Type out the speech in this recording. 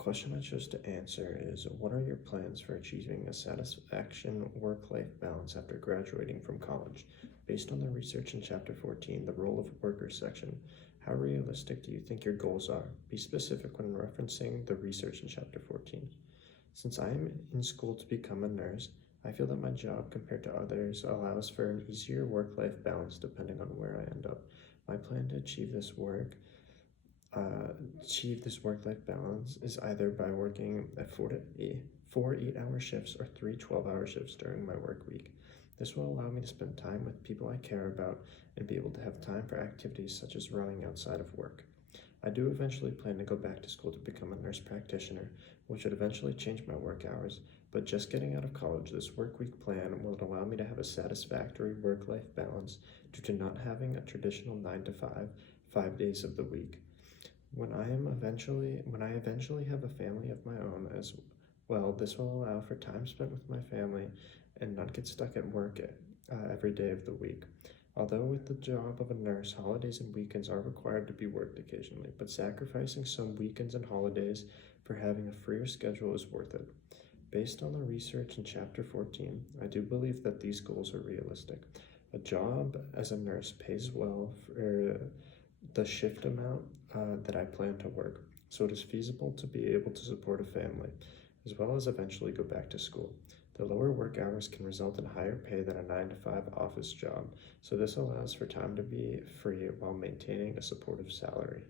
Question I chose to answer is, what are your plans for achieving a satisfaction work-life balance after graduating from college? Based on the research in Chapter 14, the role of worker section, how realistic do you think your goals are? Be specific when referencing the research in Chapter 14. Since I am in school to become a nurse, I feel that my job compared to others allows for an easier work-life balance depending on where I end up. My plan to achieve this work-life balance is either by working at 4 8-hour shifts or 3 12-hour shifts during my work week. This will allow me to spend time with people I care about and be able to have time for activities such as running outside of work. I do eventually plan to go back to school to become a nurse practitioner, which would eventually change my work hours, but just getting out of college, this work week plan will allow me to have a satisfactory work-life balance due to not having a traditional 9 to 5 days of the week. When I eventually have a family of my own as well, this will allow for time spent with my family and not get stuck at work every day of the week. Although with the job of a nurse, holidays and weekends are required to be worked occasionally, but sacrificing some weekends and holidays for having a freer schedule is worth it. Based on the research in Chapter 14, I do believe that these goals are realistic. A job as a nurse pays well for the shift amount that I plan to work, so it is feasible to be able to support a family, as well as eventually go back to school. The lower work hours can result in higher pay than a 9 to 5 office job, so this allows for time to be free while maintaining a supportive salary.